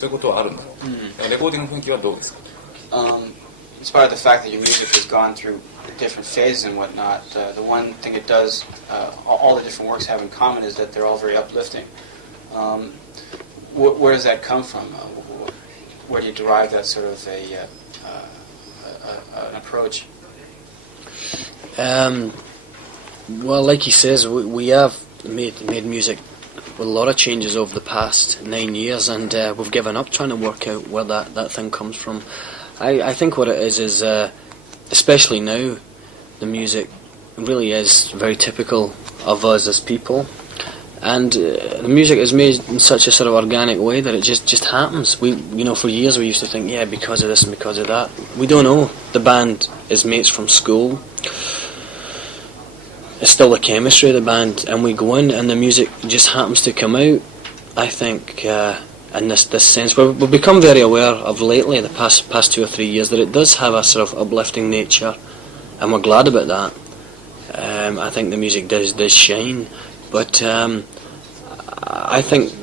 そういうことはあるんだ。レコーディングの雰囲気はどうですか？ In spite of the fact that your music has gone through different phases and whatnot, the one thing it does, all the different works have in common is that they're all very uplifting. Where does that come from? Where do you derive that sort of an approach? Well, like he says, we have made music with a lot of changes over the past 9 years, and we've given up trying to work out where that thing comes from. I think what it is especially now, the music really is very typical of us as people, and the music is made in such a sort of organic way that it just happens. For years we used to think, yeah, because of this and because of that. We don't know. The band is mates from school. It's still the chemistry of the band, and we go in and the music just happens to come out. I think in this sense, we've become very aware of lately, the past 2 or 3 years, that it does have a sort of uplifting nature, and we're glad about that. I think the music does shine, but I think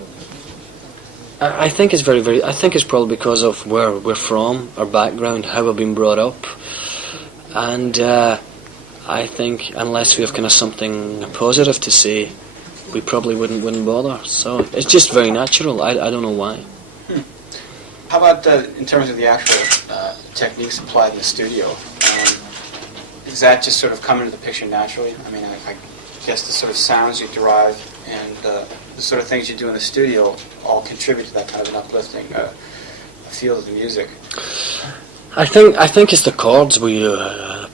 it's very. I think it's probably because of where we're from, our background, how we've been brought up, and I think unless we have kind of something positive to say, we probably wouldn't bother. So it's just very natural. I don't know why. How about in terms of the actual techniques applied in the studio? Does that just sort of come into the picture naturally? I mean, I guess the sort of sounds you derive and the sort of things you do in the studio all contribute to that kind of an uplifting feel of the music. I think it's the chords we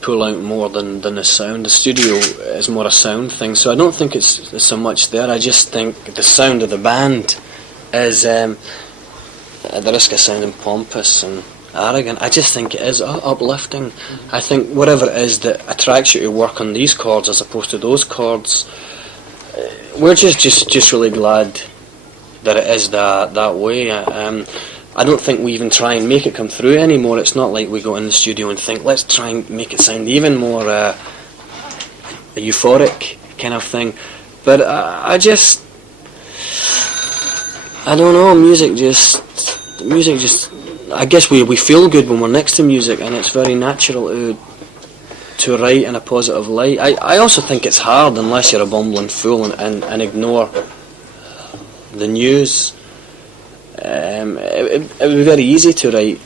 pull out more than the sound. The studio is more a sound thing, so I don't think it's so much there. I just think the sound of the band is, at the risk of sounding pompous and arrogant, I just think it is uplifting. I think whatever it is that attracts you to work on these chords as opposed to those chords, we're just really glad that it is that way. I don't think we even try and make it come through anymore. It's not like we go in the studio and think, let's try and make it sound even more a euphoric kind of thing. But I don't know, music just, I guess we feel good when we're next to music, and it's very natural to write in a positive light. I also think it's hard unless you're a bumbling fool and ignore the news. It would be very easy to write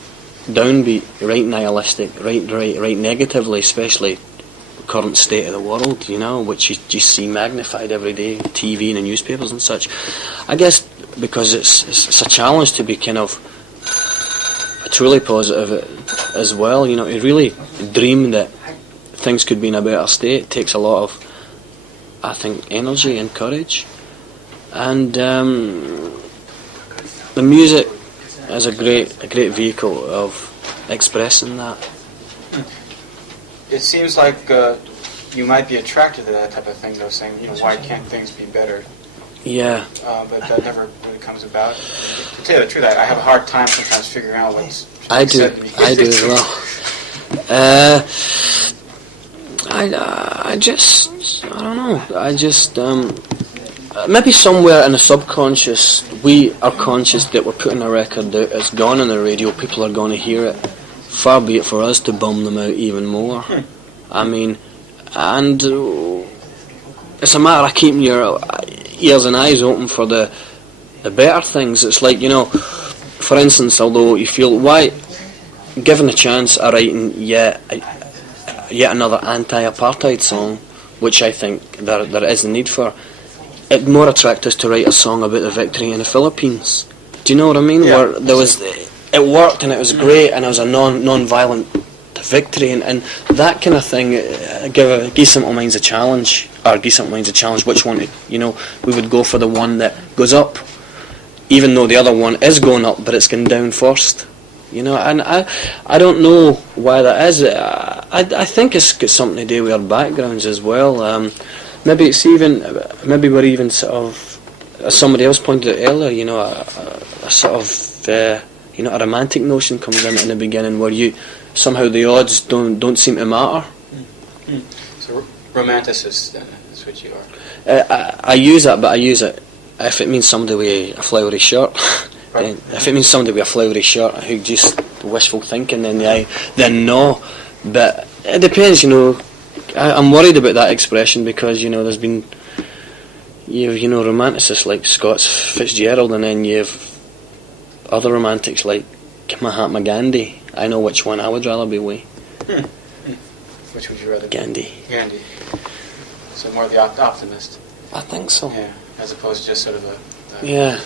downbeat, write nihilistic, write negatively, especially the current state of the world, which you just see magnified every day, TV and the newspapers and such. I guess because it's a challenge to be kind of truly positive as well. To really dream that things could be in a better state takes a lot of, I think, energy and courage. And the music is a great vehicle of expressing that. It seems like you might be attracted to that type of thing, though, saying, why can't things be better? Yeah. But that never really comes about. To tell you the truth, I have a hard time sometimes figuring out what's I do said to me. I do as well. I don't know. Maybe somewhere in the subconscious, we are conscious that we're putting a record out, it's gone on the radio, people are going to hear it. Far be it for us to bum them out even more. I mean, and it's a matter of keeping your ears and eyes open for the better things. It's like, for instance, although you feel, why, given a chance of writing yet another anti-apartheid song, which I think there is a need for, it more attracted us to write a song about the victory in the Philippines. Do you know what I mean? Yeah. Where it worked and it was great, and it was a non-violent victory, and that kind of thing. Give decent minds a challenge, which one? We would go for the one that goes up, even though the other one is going up, but it's going down first. And I don't know why that is. I think it's got something to do with our backgrounds as well. Maybe we're even sort of, as somebody else pointed out earlier, a sort of, a romantic notion comes in the beginning where somehow the odds don't seem to matter. So romanticist then is what you are. I use that, but I use it if it means somebody with a flowery shirt. Right. If it means somebody with a flowery shirt who just wishful thinking, then no. But it depends, I'm worried about that expression because there's been romanticists like Scott Fitzgerald, and then you've other romantics like Mahatma Gandhi. I know which one I would rather be with. Which would you rather? Gandhi. Gandhi. So more the optimist. I think so. Yeah, as opposed to just sort of a Yeah,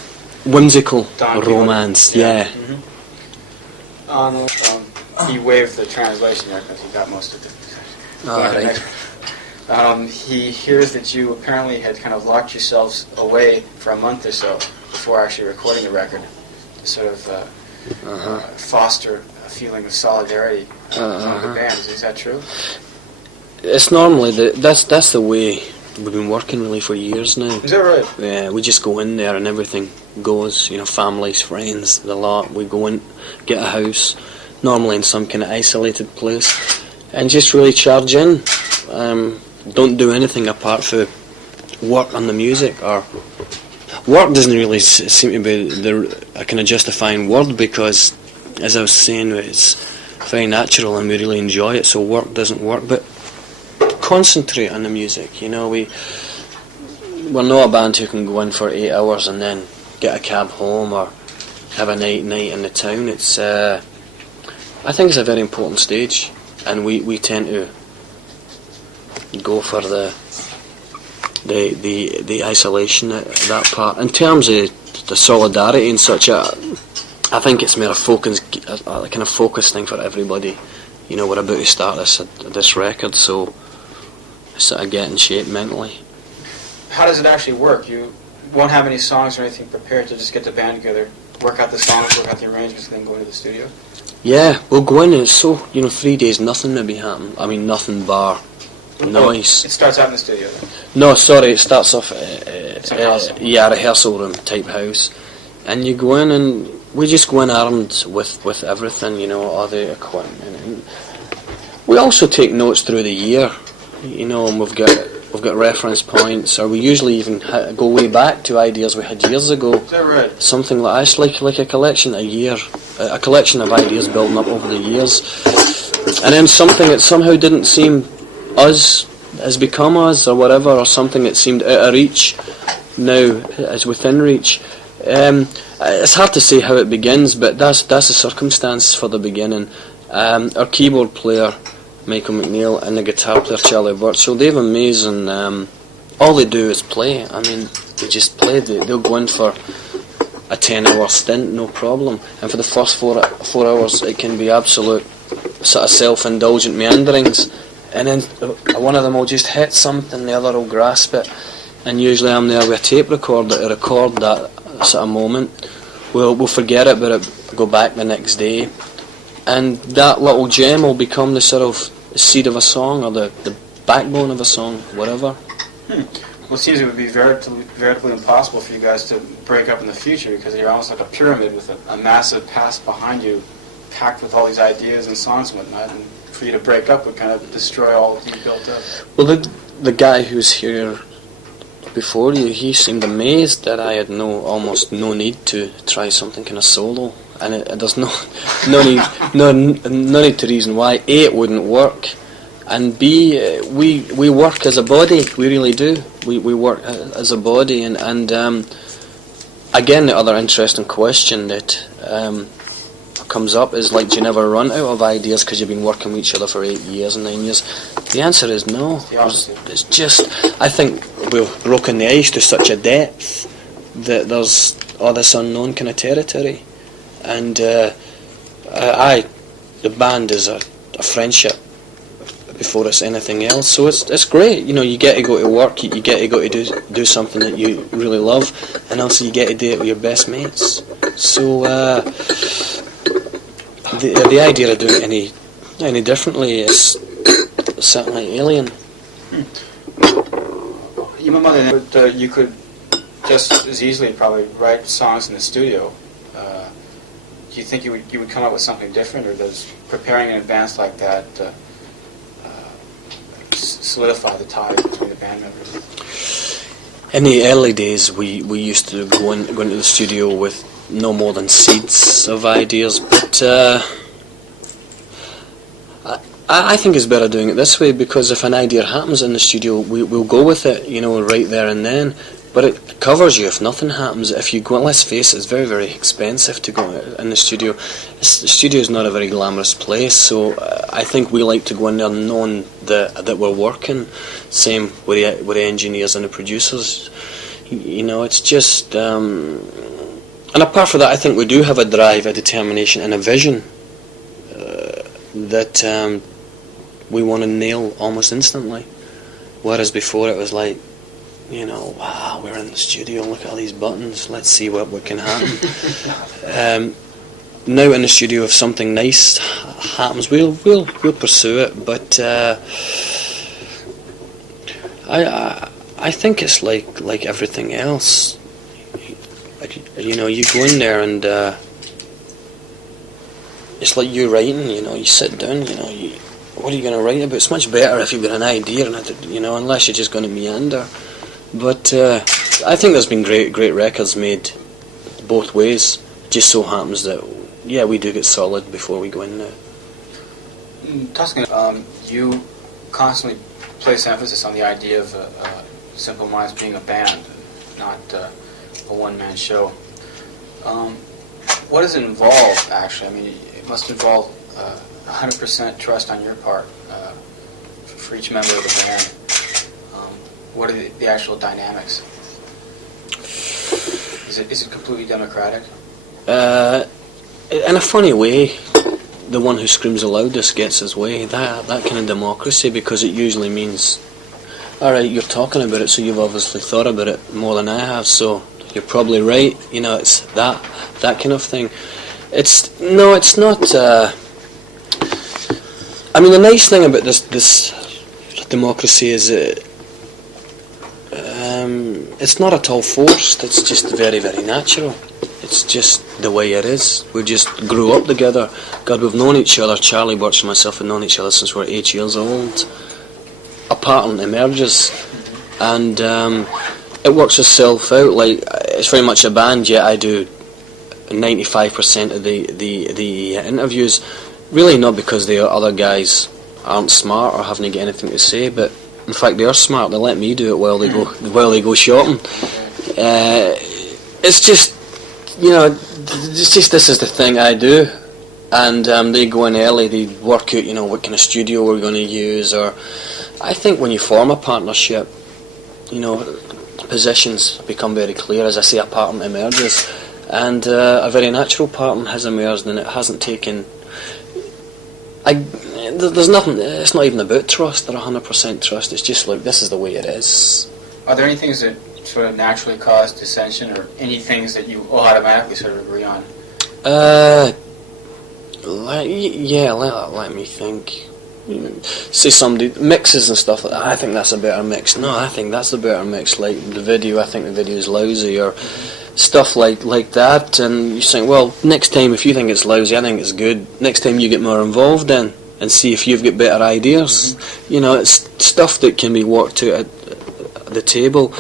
whimsical Don romance. Quixote. Yeah. He waived the translation there because he got most of it. Right. He hears that you apparently had kind of locked yourselves away for a month or so before actually recording the record to sort of foster a feeling of solidarity among the band. Is that true? It's normally that's the way we've been working really for years now. Is that right? Yeah, we just go in there and everything goes. Families, friends, the lot. We go in, get a house, normally in some kind of isolated place, and just really charge in. Don't do anything apart from work on the music. Or work doesn't really seem to be a kind of justifying word because, as I was saying, it's very natural and we really enjoy it. So work doesn't work, but concentrate on the music. We're not a band who can go in for 8 hours and then get a cab home or have a night in the town. It's I think it's a very important stage, and we tend to go for the isolation that part. In terms of the solidarity and such, I think it's more a kind of focus thing for everybody. We're about to start this record, so sort of get in shape mentally. How does it actually work? You won't have any songs or anything prepared to just get the band together, work out the songs, work out the arrangements, and then go into the studio? Yeah, we'll go in and it's so, 3 days nothing maybe happen. I mean, nothing bar noise. It starts out in the studio then? No, sorry, it starts off a rehearsal room type house. And you go in and we just go in armed with everything, all the equipment. And we also take notes through the year, and we've got reference points, or we usually even go way back to ideas we had years ago. Is that right? Something like it's like a collection a collection of ideas building up over the years, and then something that somehow didn't seem us has become us, or whatever, or something that seemed out of reach now is within reach. It's hard to say how it begins, but that's the circumstance for the beginning. Our keyboard player Michael McNeil and the guitar player Charlie Birchall, they've amazing. All they do is play. I mean, they just play. They'll go in for a 10-hour stint, no problem. And for the first 4 hours, it can be absolute sort of self-indulgent meanderings. And then one of them will just hit something, the other will grasp it. And usually I'm there with a tape recorder to record that sort of moment. We'll forget it, but it'll go back the next day. And that little gem will become the sort of seed of a song, or the backbone of a song, whatever. Well, it seems it would be veritably impossible for you guys to break up in the future, because you're almost like a pyramid with a massive past behind you, packed with all these ideas and songs and whatnot, and for you to break up would kind of destroy all that you built up. Well, the guy who's here before you, he seemed amazed that I had almost no need to try something kind of solo. And there's no need to reason why. A, it wouldn't work, and B, we work as a body. We really do. We work as a body, and again, the other interesting question that comes up is, like, do you never run out of ideas because you've been working with each other for 8 years and 9 years? The answer is no. It's just, I think we've broken the ice to such a depth that there's all this unknown kind of territory. And the band is a friendship before it's anything else. So it's great. You get to go to work. You get to go to do something that you really love, and also you get to do it with your best mates. So the idea of doing it any differently is certainly alien. You could just as easily probably write songs in the studio. Do you think you would come up with something different, or does preparing in advance like that solidify the tie between the band members? In the early days, we used to go into the studio with no more than seeds of ideas, but I think it's better doing it this way, because if an idea happens in the studio, we'll go with it, you know, right there and then. But it covers you if nothing happens. If you go, let's face it, it's very, very expensive to go in the studio. The studio is not a very glamorous place, so I think we like to go in there knowing that we're working. Same with the engineers and the producers. You know, it's just... and apart from that, I think we do have a drive, a determination and a vision that we want to nail almost instantly. Whereas before it was like, you know, wow, we're in the studio, look at all these buttons, let's see what can happen. Now in the studio, if something nice happens, we'll pursue it, but I think it's like everything else. You know, you go in there and it's like you writing, you know, you sit down, you know, what are you going to write about? It's much better if you've got an idea, and you know, unless you're just going to meander. But I think there's been great records made both ways. It just so happens that, yeah, we do get solid before we go in there. Tuscan, you constantly place emphasis on the idea of Simple Minds being a band, not a one-man show. What does it involve, actually? I mean, it must involve 100% trust on your part for each member of the band. What are the actual dynamics? Is it completely democratic? In a funny way, the one who screams the loudest gets his way. That kind of democracy, because it usually means, all right, you're talking about it, so you've obviously thought about it more than I have, so you're probably right. You know, it's that kind of thing. It's not. I mean, the nice thing about this democracy is it's not at all forced. It's just very, very natural. It's just the way it is. We just grew up together. God, we've known each other. Charlie Birch and myself have known each other since we're 8 years old. A pattern emerges, and it works itself out. Like, it's very much a band. Yet I do 95% of the interviews. Really, not because the other guys aren't smart or haven't got anything to say, but in fact they are smart. They let me do it while they go shopping. It's just, you know, it's just, this is the thing I do, and they go in early. They work out, you know, what kind of studio we're going to use. Or I think when you form a partnership, you know, positions become very clear. As I say, a pattern emerges, and a very natural pattern has emerged, and it hasn't taken. There's nothing. It's not even about trust or 100% trust. It's just like, this is the way it is. Are there any things that sort of naturally cause dissension, or any things that you automatically sort of agree on? Let me think. Say somebody mixes and stuff like that. I think that's a better mix. No, I think that's the better mix. Like the video, I think the video is lousy, or stuff like that. And you think, well, next time if you think it's lousy, I think it's good. Next time you get more involved in and see if you've got better ideas. You know, it's stuff that can be worked out at the table.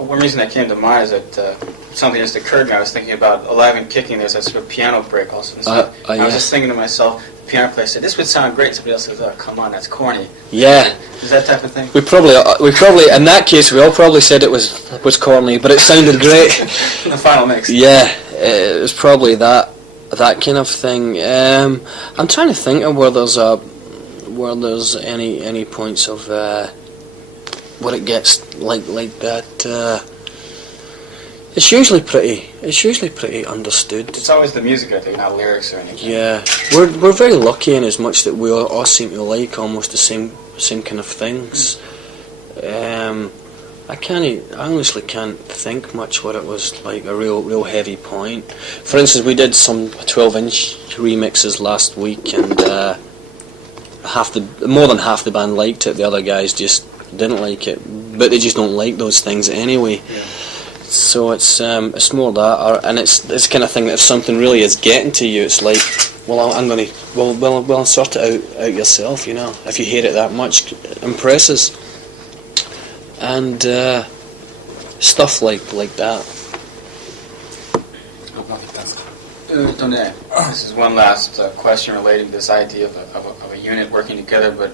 One reason that came to mind is that something just occurred to me. I was thinking about Alive and Kicking. There's that sort of piano break also. I was just thinking to myself, the piano player said, this would sound great. Somebody else says, oh, come on, that's corny. Yeah. Is that type of thing? We probably, in that case, we all probably said it was corny, but it sounded great. The final mix. Yeah, it was probably that kind of thing. I'm trying to think of where there's any points of where it gets like that. It's usually pretty understood. It's always the music, I think, not lyrics or anything. Yeah, we're very lucky in as much that we all seem to like almost the same kind of things. I honestly can't think much what it was like a real heavy point. For instance, we did some 12-inch remixes last week, and more than half the band liked it. The other guys just didn't like it, but they just don't like those things anyway. Yeah. So it's more that, and it's this kind of thing that if something really is getting to you, it's like, well, I'm going to, well, sort it out yourself, you know. If you hate it that much, it impresses, and stuff like that. で行ったんですか？ This is one last question relating to this idea of a unit working together, but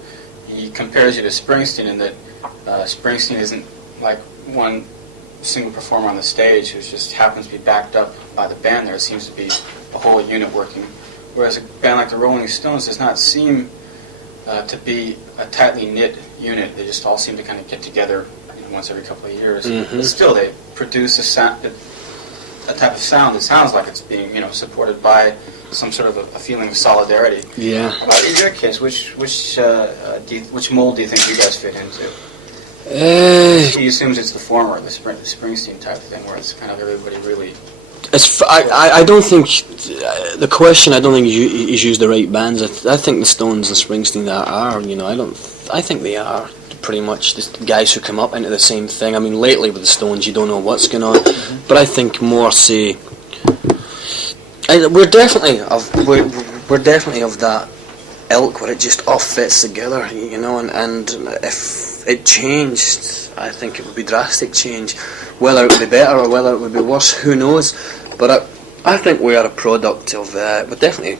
he compares you to Springsteen in that Springsteen isn't like one single performer on the stage who just happens to be backed up by the band there. It seems to be a whole unit working. Whereas a band like the Rolling Stones does not seem to be a tightly knit unit. They just all seem to kind of get together once every couple of years. Mm-hmm. But still, they produce a type of sound that sounds like it's being, supported by some sort of a feeling of solidarity. Yeah. How about in your case, which mold do you think you guys fit into? He assumes it's the former, the Springsteen type thing, where it's kind of everybody really. I don't think the question. I don't think he's used the right bands. I think the Stones and Springsteen are. I think they are pretty much the guys who come up into the same thing. I mean, lately with the Stones, you don't know what's going on. Mm-hmm. But I think more say we're definitely of that ilk where it just all fits together, and if it changed, I think it would be drastic change. Whether it would be better or whether it would be worse, who knows? But I think we are a product of, we're definitely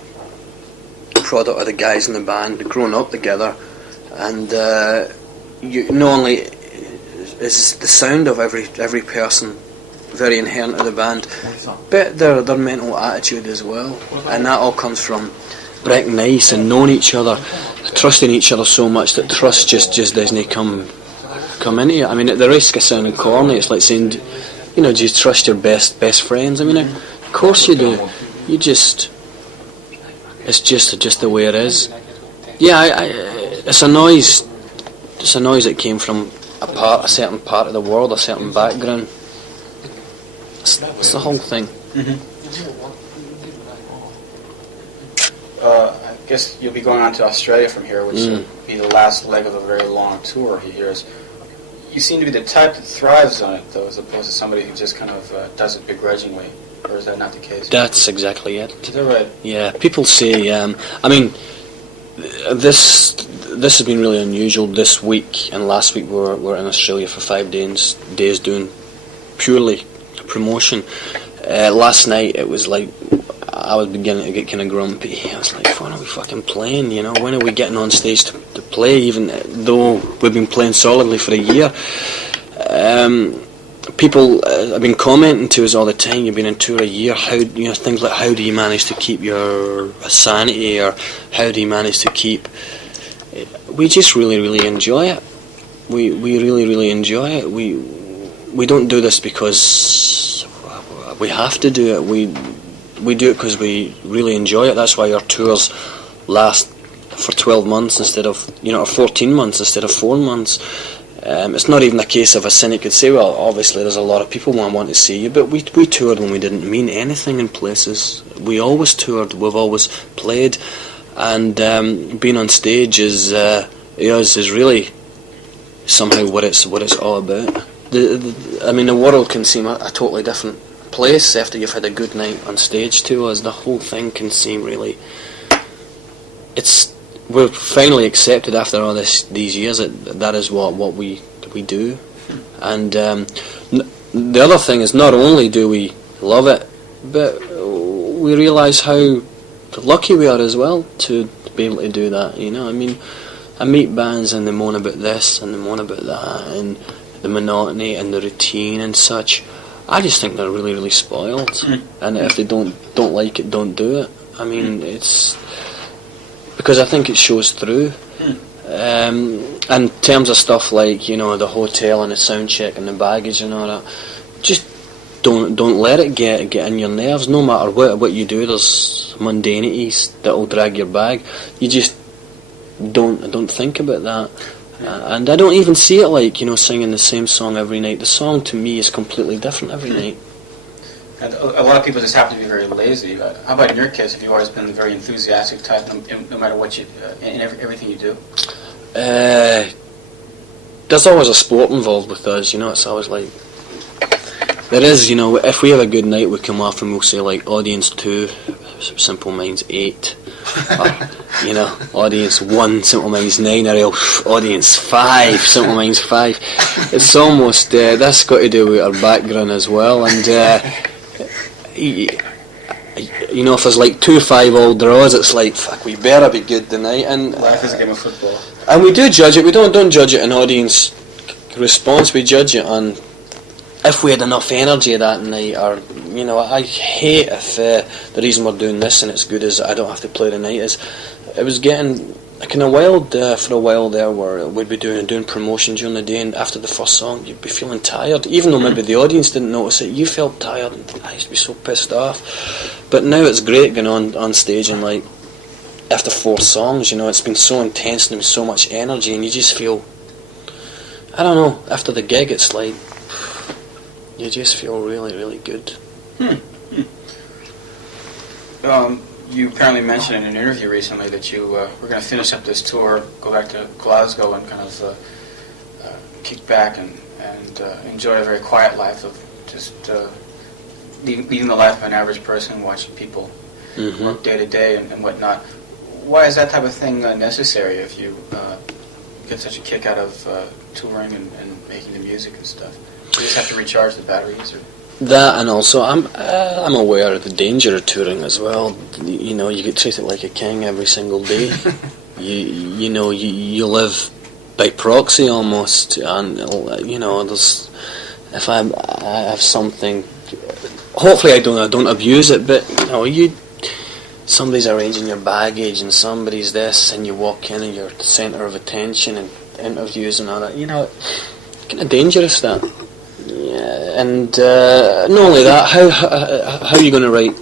a product of the guys in the band, growing up together, and not only is the sound of every person very inherent to the band, but their mental attitude as well, and that all comes from breaking ice and knowing each other, trusting each other so much that trust just doesn't come into it. I mean, at the risk of sounding corny, it's like saying, do you trust your best friends? I mean, of course you do. It's just the way it is. Yeah, it's a noise. It's a noise that came from a certain part of the world, a certain background. It's the whole thing. Mm-hmm. I guess you'll be going on to Australia from here, which will be the last leg of a very long tour, he hears. You seem to be the type that thrives on it, though, as opposed to somebody who just kind of does it begrudgingly. Or is that not the case? That's exactly it. Is that right? Yeah, people say, I mean, this has been really unusual this week, and last week we were in Australia for 5 days doing purely promotion. Last night it was like, I was beginning to get kind of grumpy. I was like, when are we fucking playing, when are we getting on stage to play, even though we've been playing solidly for a year. People have been commenting to us all the time, you've been on tour a year, how, things like how do you manage to keep your sanity, or how do you manage to keep... We just really, really enjoy it. We really, really enjoy it. We don't do this because we have to do it. We do it because we really enjoy it. That's why our tours last for 12 months instead of, or 14 months instead of 4 months. It's not even a case of a cynic could say, well, obviously there's a lot of people who want to see you, but we toured when we didn't mean anything in places. We always toured, we've always played, and being on stage is really somehow what it's all about. I mean, the world can seem a totally different place after you've had a good night on stage to us. The whole thing can seem really... We're finally accepted after all these years that is what we do. And the other thing is, not only do we love it, but we realise how lucky we are as well to be able to do that. I mean, I meet bands and they moan about this and they moan about that and the monotony and the routine and such. I just think they're really, really spoiled, and if they don't like it, don't do it. I mean, it's because I think it shows through. And in terms of stuff like the hotel and the sound check and the baggage and all that, just don't let it get in your nerves. No matter what you do, there's mundanities that'll drag your bag. You just don't think about that. And I don't even see it like, singing the same song every night. The song to me is completely different every night. And a lot of people just happen to be very lazy. How about in your case? Have you always been the very enthusiastic type, no matter what you, in everything you do? There's always a sport involved with us, it's always like... There is, if we have a good night, we come off and we'll say like, audience 2, Simple Minds 8. Or, audience 1, Simple Minds 9, or audience 5, Simple Minds 5. It's almost, that's got to do with our background as well, and you know, if there's like 2-5 all draws, it's like, fuck, we better be good tonight. And Life is a game of football. and we do judge it. We don't judge it on audience response. We judge it on if we had enough energy that night. Or, you know, I hate if the reason we're doing this and it's good is I don't have to play tonight. Is it was getting kind of wild for a while there, where we'd be doing promotion during the day, and after the first song you'd be feeling tired, even though maybe the audience didn't notice it. You felt tired, and I used to be so pissed off. But now it's great going on stage, and like after 4 songs, you know, it's been so intense and with so much energy, and you just feel, I don't know, after the gig it's like you just feel really, really good. You apparently mentioned in an interview recently that you were going to finish up this tour, go back to Glasgow, and kind of kick back and enjoy a very quiet life of just leading the life of an average person, watching people work day to day and whatnot. Why is that type of thing necessary if you get such a kick out of touring and making the music and stuff? You just have to recharge the batteries, or? That, and also I'm aware of the danger of touring as well. You know, you get treated like a king every single day. you know you live by proxy almost, and you know, there's, if I have something, hopefully I don't abuse it, but you know, somebody's arranging your baggage and somebody's this, and you walk in and you're the centre of attention and interviews and all that. You know, kind of dangerous, that. Yeah, and not only that, how are you going to write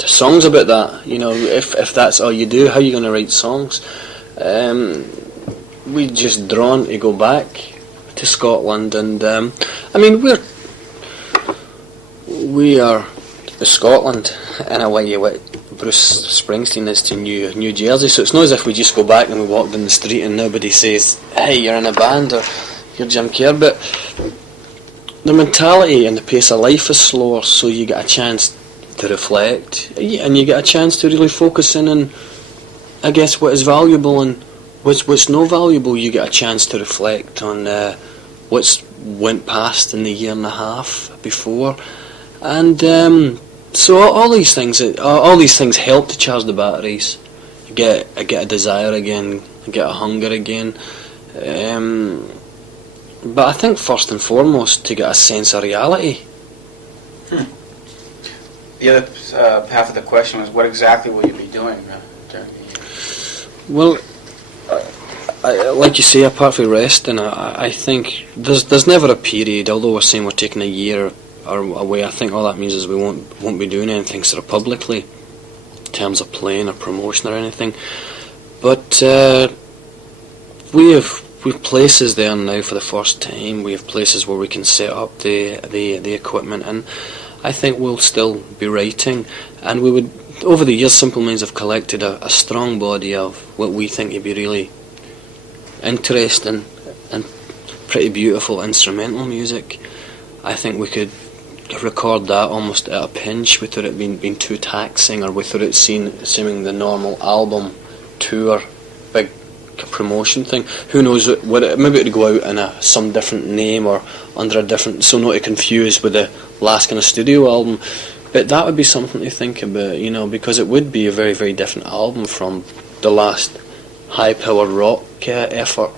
songs about that? You know, if that's all you do, how are you going to write songs? We just drawn to go back to Scotland, and I mean we are the Scotland in a way what Bruce Springsteen is to New Jersey. So it's not as if we just go back and we walk down the street and nobody says, "Hey, you're in a band," or "You're Jim Kerr," but the mentality and the pace of life is slower, so you get a chance to reflect, and you get a chance to really focus in on, I guess, what is valuable and what's not valuable. You get a chance to reflect on what's went past in the year and a half before, and so all these things help to charge the batteries. You get a desire again, you get a hunger again. But I think first and foremost to get a sense of reality. The other half of the question was, what exactly will you be doing during the year? Well, like you say, apart from resting, I think there's never a period. Although we're saying we're taking a year away, I think all that means is we won't be doing anything sort of publicly in terms of playing or promotion or anything. But we've places there now for the first time. We have places where we can set up the equipment, and I think we'll still be writing. And we would, over the years, Simple Minds have collected a strong body of what we think would be really interesting and pretty beautiful instrumental music. I think we could record that almost at a pinch without it being too taxing, or without it seeming the normal album tour big promotion thing. Who knows what maybe it would go out in some different name or under a different, so not to confuse with the last kind of studio album. But that would be something to think about, you know, because it would be a very, very different album from the last high powered rock effort.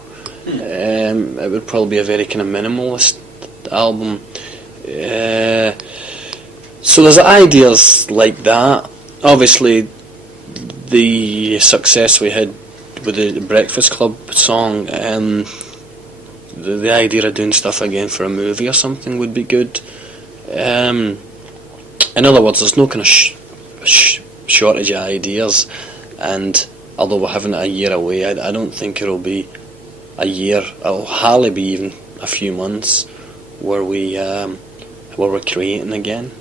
It would probably be a very kind of minimalist album. So there's ideas like that. Obviously the success we had with the Breakfast Club song, the idea of doing stuff again for a movie or something would be good. In other words, there's no kind of shortage of ideas, and although we're having it a year away, I don't think it'll be a year. It'll hardly be even a few months where we're creating again.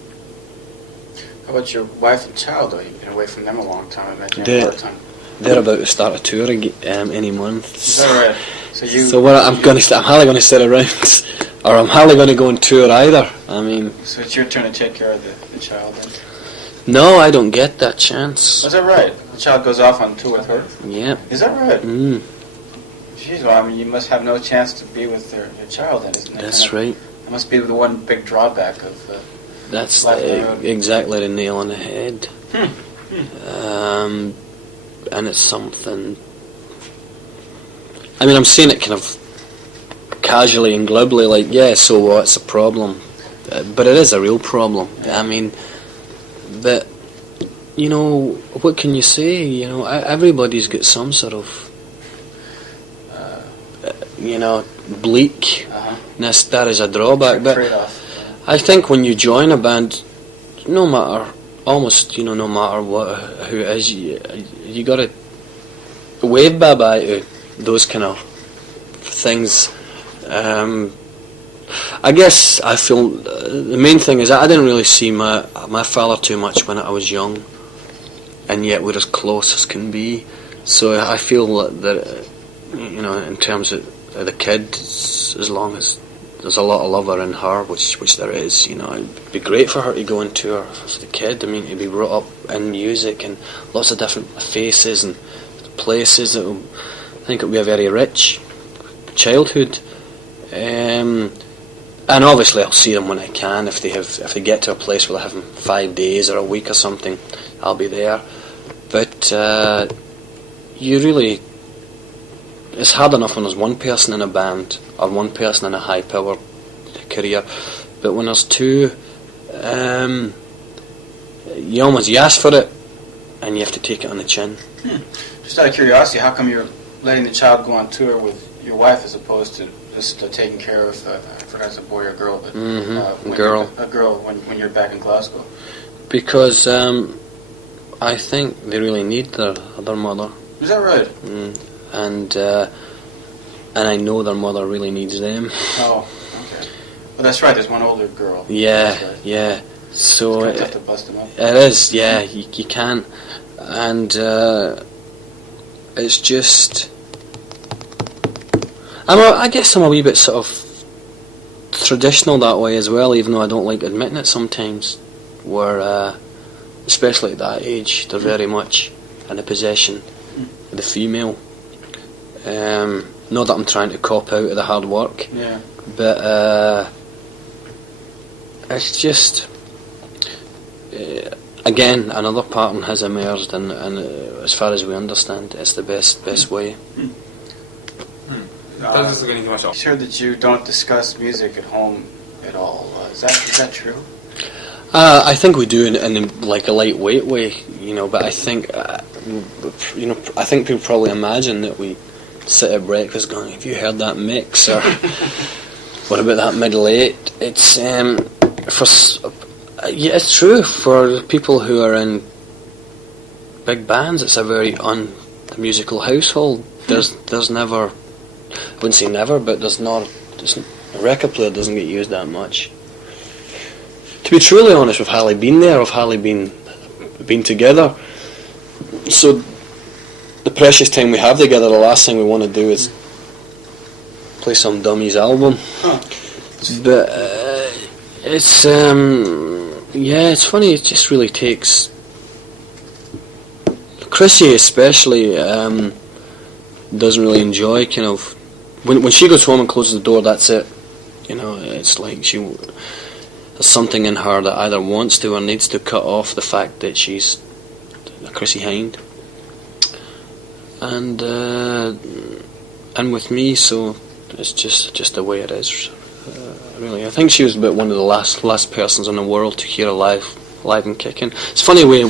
How about your wife and child, though? You've been away from them a long time. I imagine you have a hard time. They're about to start a tour any month. Is that right? I'm hardly going to sit around, or I'm hardly going to go on tour either. I mean. So it's your turn to take care of the child then? No, I don't get that chance. Is that right? The child goes off on tour with her? Yeah. Is that right? Mm. Jeez, well, I mean, you must have no chance to be with your child then, isn't it? That's right. That must be the one big drawback of That's life on the road. exactly the nail on the head. And it's something. I mean, I'm saying it kind of casually and glibly, like, yeah, so what? It's a problem, but it is a real problem. I mean, but you know, what can you say? You know, everybody's got some sort of, you know, bleakness. That is a drawback. But I think when you join a band, no matter, almost, you know, no matter who it is, you got to wave bye-bye to those kind of things. I guess I feel the main thing is I didn't really see my father too much when I was young, and yet we're as close as can be. So I feel that you know, in terms of the kid, as long as there's a lot of lover in her, which there is, you know, it'd be great for her to go on tour for the kid. I mean, to be brought up in music and lots of different faces and places. I think it would be a very rich childhood. And obviously I'll see them when I can. If they get to a place where they're having 5 days or a week or something, I'll be there. But you really, it's hard enough when there's one person in a band or one person in a high-powered career, but when there's two, you ask for it and you have to take it on the chin. Just out of curiosity, how come you're letting the child go on tour with your wife as opposed to just taking care of, I forgot if it's a boy or girl, but a girl when you're back in Glasgow? Because I think they really need their mother. Is that right? And I know their mother really needs them. Oh, okay. Well, that's right. There's one older girl. Yeah, right. yeah. So it's tough to bust them up. It is. Yeah, you can, and it's just. I guess I'm a wee bit sort of traditional that way as well, even though I don't like admitting it sometimes. Where, especially at that age, they're very much in the possession of the female. Not that I'm trying to cop out of the hard work, yeah, but it's just again another pattern has emerged, and as far as we understand, it's the best way. You said that you don't discuss music at home at all. Is that true? I think we do in like a lightweight way, you know. But I think you know, I think people probably imagine that we sit at breakfast going, "Have you heard that mix?" or "What about that middle eight?" It's yeah, it's true for people who are in big bands. It's a very musical household. There's never, I wouldn't say never, but a record player doesn't get used that much. To be truly honest, we've hardly been there. We've hardly been together. So the precious time we have together, the last thing we want to do is play some Dummies album. But it's yeah, it's funny. It just really takes Chrissy especially doesn't really enjoy kind of when she goes home and closes the door. That's it. You know, it's like there's something in her that either wants to or needs to cut off the fact that she's a Chrissy Hind. And with me, so it's just the way it is. Really, I think she was about one of the last persons in the world to hear her live and kicking. It's a funny way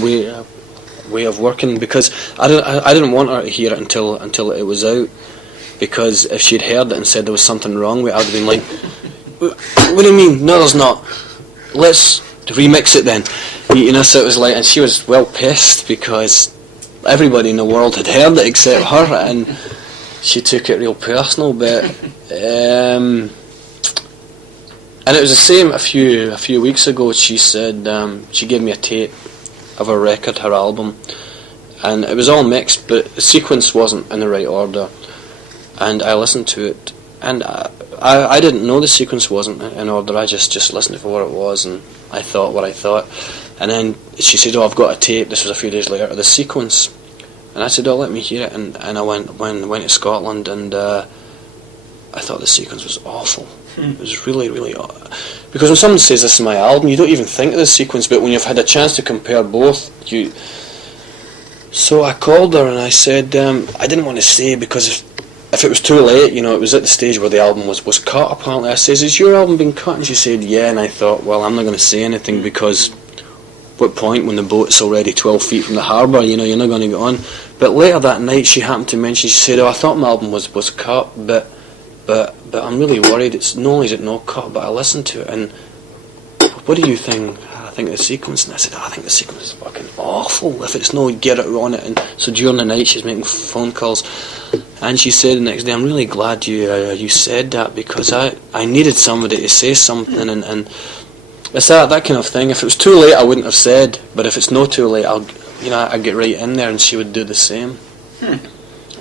of working, because I didn't want her to hear it until it was out, because if she'd heard it and said there was something wrong with it, I would have been like, "What do you mean? No, there's not. Let's remix it then." You know, so it was like, and she was well pissed because everybody in the world had heard it except her, and she took it real personal. But and it was the same a few weeks ago. She said she gave me a tape of her record, her album, and it was all mixed, but the sequence wasn't in the right order. And I listened to it, and I didn't know the sequence wasn't in order. I just listened to it for what it was, and I thought what I thought. And then she said, "Oh, I've got a tape." This was a few days later. The sequence, and I said, "Oh, let me hear it." And I went to Scotland, and I thought the sequence was awful. It was really, really. because when someone says this is my album, you don't even think of the sequence, but when you've had a chance to compare both, you... So I called her and I said, I didn't want to say, because if it was too late, you know, it was at the stage where the album was cut, apparently. I says, is your album been cut? And she said, yeah, and I thought, well, I'm not going to say anything, because what point when the boat's already 12 feet from the harbour, you know, you're not going to get on. But later that night she happened to mention, she said, oh, I thought my album was cut, but I'm really worried. It's not only is it not cut, but I listened to it, and what do you think? I think the sequence, and I said, I think the sequence is fucking awful if it's no get it on it. And so during the night she's making phone calls, and she said the next day, I'm really glad you said that, because I needed somebody to say something, and it's that kind of thing. If it was too late I wouldn't have said, but if it's not too late I'd get right in there and she would do the same.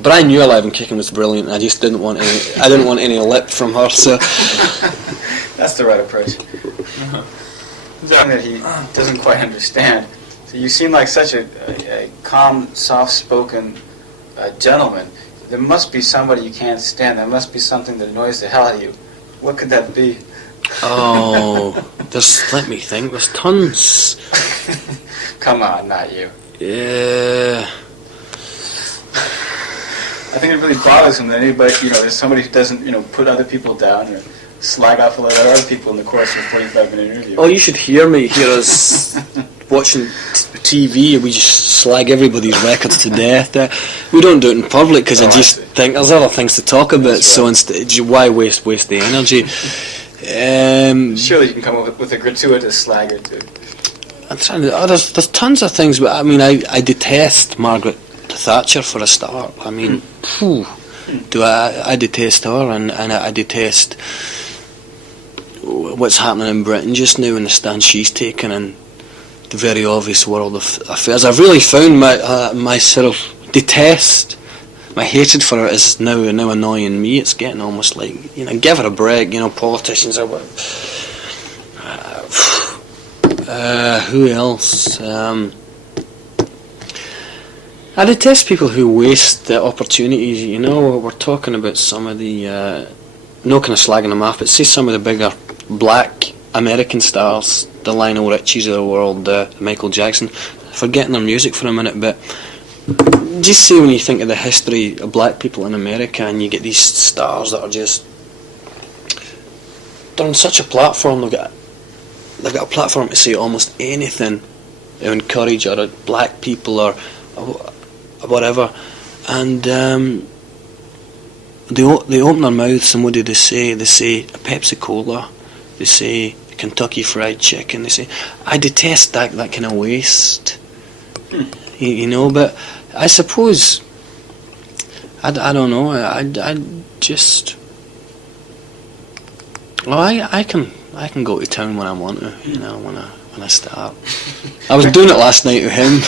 But I knew Alive and Kicking was brilliant. I just didn't want any lip from her. So that's the right approach. Something that he doesn't quite understand. So you seem like such a calm, soft-spoken gentleman. There must be somebody you can't stand. There must be something that annoys the hell out of you. What could that be? Oh, let me think. There's tons. Come on, not you. Yeah. I think it really bothers him that anybody, there's somebody who doesn't, put other people down or slag off a lot of other people in the course of a 45-minute interview. Oh, you should hear us watching TV. We just slag everybody's records to death. We don't do it in public because I just think there's other things to talk about. Right. So instead, why waste the energy? Surely you can come up with a gratuitous slag or two. I'm trying to. There's tons of things, but I mean, I detest Margaret Thatcher for a start. I mean, I detest her, and I detest what's happening in Britain just now and the stand she's taken in the very obvious world of affairs. I've really found my sort of detest, my hatred for her is now annoying me. It's getting almost like, give her a break. Politicians are what. Who else? I detest people who waste the opportunities. We're talking about some of the, no kind of slagging them off, but say some of the bigger black American stars, the Lionel Richies of the world, Michael Jackson, forgetting their music for a minute, but just say when you think of the history of black people in America and you get these stars that are just, they're on such a platform, they've got a platform to say almost anything to encourage other black people or whatever, and they open their mouths and what do they say? They say Pepsi Cola, they say Kentucky Fried Chicken, they say, I detest that kind of waste, but I suppose, I don't know, I just, well, I can go to town when I want to, when I start. I was doing it last night with him.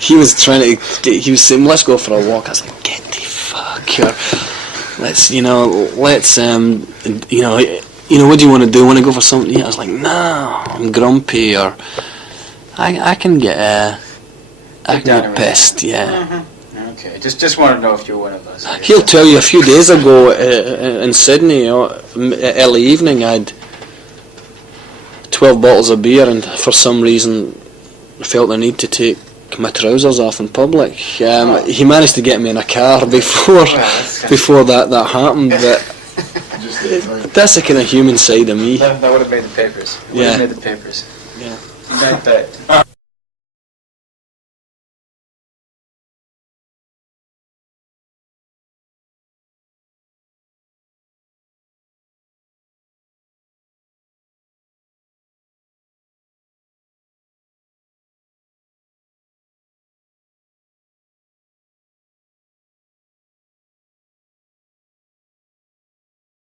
He was he was saying, let's go for a walk. I was like, get the fuck here. Let's, what do you want to do? Want to go for something? Yeah, I was like, no, I'm grumpy, or I can get pissed, yeah. Mm-hmm. Okay, just want to know if you're one of us. He'll tell you a few days ago in Sydney, early evening, I'd 12 bottles of beer, and for some reason I felt the need to take my trousers off in public. He managed to get me in a car before that happened, but that's the kind of human side of me. That would have made the papers. It would have made the papers. Yeah. Like that.